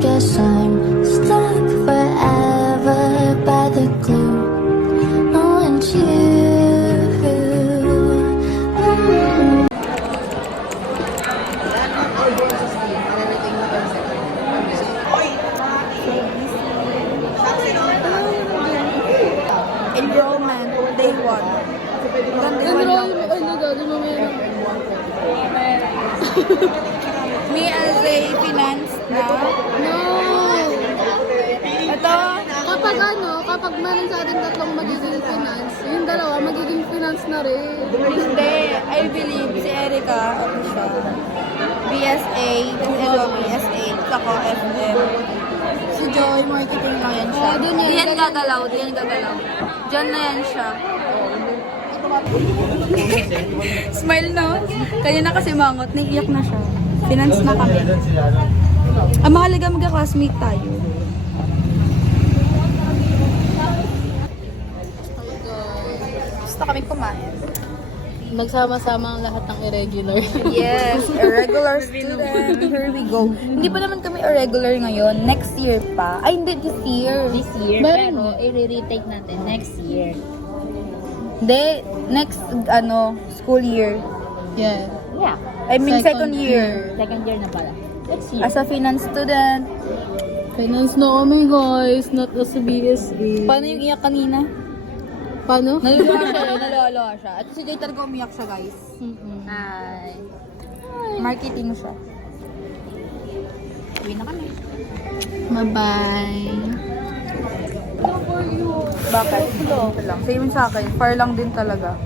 guess I'm stuck forever by the glue. No one's you. Enrollment, day 1. Me as a finance na. No! Ito, Kapag meron sa ating tatlong magiging finance, yung dalawa magiging finance na rin. hindi. I believe si Erica, ano siya? BSA, tapos ito BSA, tapos ako FM. Si Joy, marketing lang yan siya. Oh, dun yan. Di yan gagalaw, di yan gagalaw. Diyan na yan siya. Smile no? Kanina kasi mangot, naiiyak na siya. Finance na kami. Ang mahalaga magka-classmate tayo. Gusto kami kumain. Magsama-sama ang lahat ng irregular. Yes, a regular student. Here we go. Hindi pa naman kami irregular ngayon. Next year pa. Ay, hindi, this year. This year, Meron pero i-retake natin next year. Hindi, next, school year. Yeah. Yeah, I mean, second year. second year na pala. Next year. As a finance student. Finance na kami guys, not as a BSA. Paano yung iyak kanina? Paano? Naluluha siya. At si Jay talaga umiyak siya, guys. Ay. Marketing siya. Uwi na kami. Bye-bye. Bakit? Ito lang. Same sa akin. Far lang din talaga.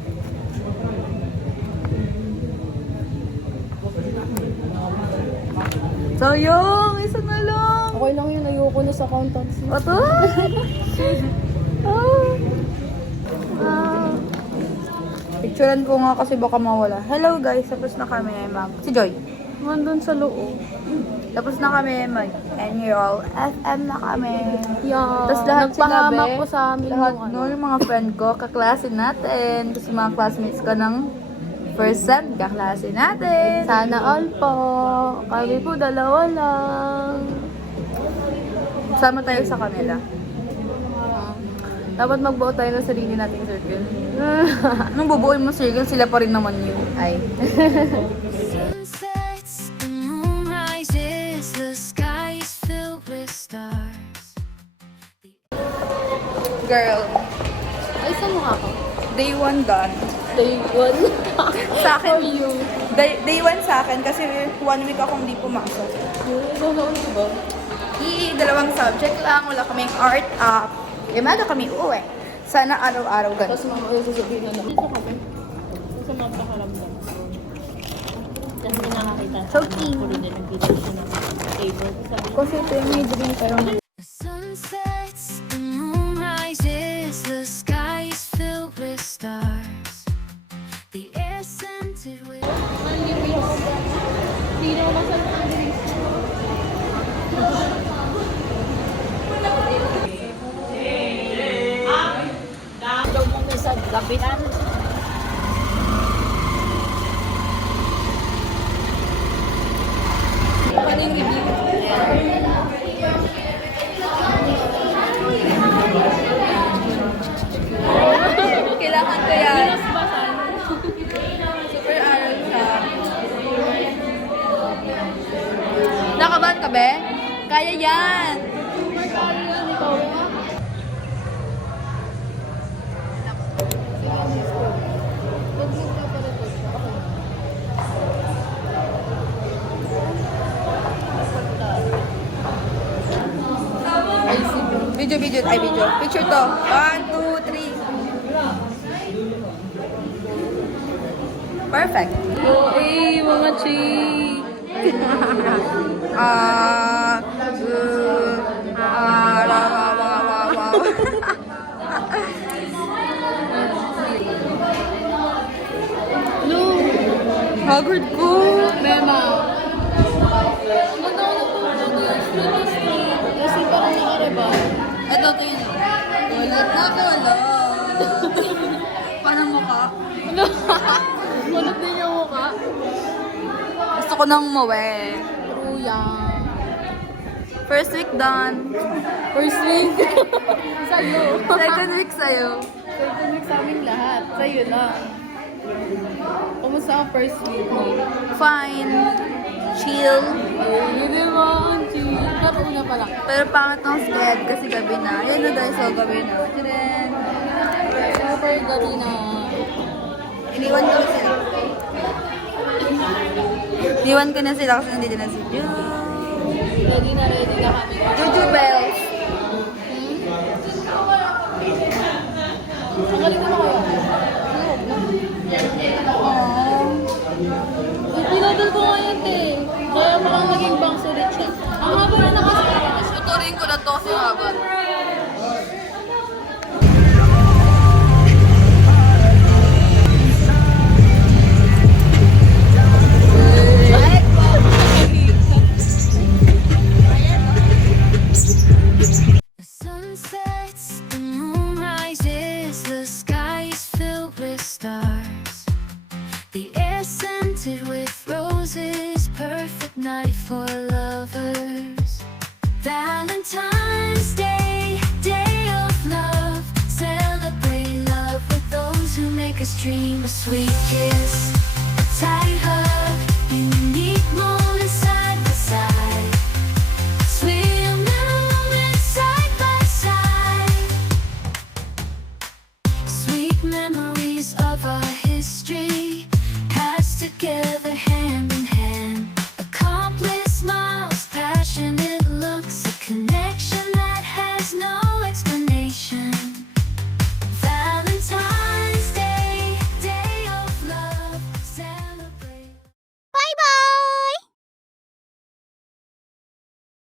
Sayang! Isa na lang! Okay lang yun, ayoko na sa accountancy. Ito? Oh. Picturean ko nga kasi baka mawala. Hello guys, tapos na kami si Joy. Nandun sa loob. Tapos na kami mag-enroll. FM na kami. Yeah. Tapos lahat Nagpahamak sila, po sa amin lahat, yung no, yung mga friend ko, kaklase natin. Kasi mga classmates ko ng first sem, kaklase natin. Sana all po. Kami po dalawa lang. Sama tayo sa kanila. Dapat magbuo tayo ng sarili nating circle. Nung bubuoy mo circle, sila pa rin naman yun. Ay. Sunsets, the moon rises, the sky is filled with stars. Girl, Ay, saan mukha ko? day 1 done. Day 1. Sa akin, How you? day 1 sa akin kasi 1 week akong di pumasok. Ano ba? Dalawang subject lang, wala kaming art up. Umaga kami uuwi. Sana araw-araw ganun. Tapos mga sasabihin na lang. Dito kami. Sa mga pakaramdam. Kasi may nakakita. So cute. Puro din ang video siya ng table. Sabi ko, Kasi ito yung may drink pero The sun sets, the moon rises, the sky is filled with stars. The air scented with Hindi na ako masarap ang drinks. daw mo na sa gabitan. ano yung review? Kailangan ko yan. Super aral siya. Nakabahan ka, be? Kaya yan! Video. Picture to. 1, 2, 3. Perfect. Hey, mga chick! Wow. Hello! Haggard ko. Mema! Ganda ko na to. Kasi parang nakareba. Ito, tingin. Wala. Nakawala. Parang mukha. Kulot din yung mukha. Gusto ko nang mawe. True yan. First week done. First week. Sa'yo. Second week sa'yo. Second week sa amin lahat. Sa'yo lang. Kumusta ang first week mo? Fine. Chill. Hindi mo ang chill. Pero una pa lang. Pero pangit ng sked kasi gabi na. Ayun na guys, so gabi na. Tadaan! Super gabi na. Iniwan ko na sila. Iniwan ko na sila kasi nandito na si Juju. Ready na kami. Juju Bells. Ang galing naman kayo. Pinodol ko nga yun eh. Kaya parang naging bangs ulit siya. Ang haba na nakasama. Tapos tuturin ko na to kasi haba. The sun sets, the moon rises, the sky is filled with stars. The air scented with roses, perfect night for lovers. Valentine's Day, day of love, celebrate love with those who make us dream. A sweet kiss, a tight hug, unique moment.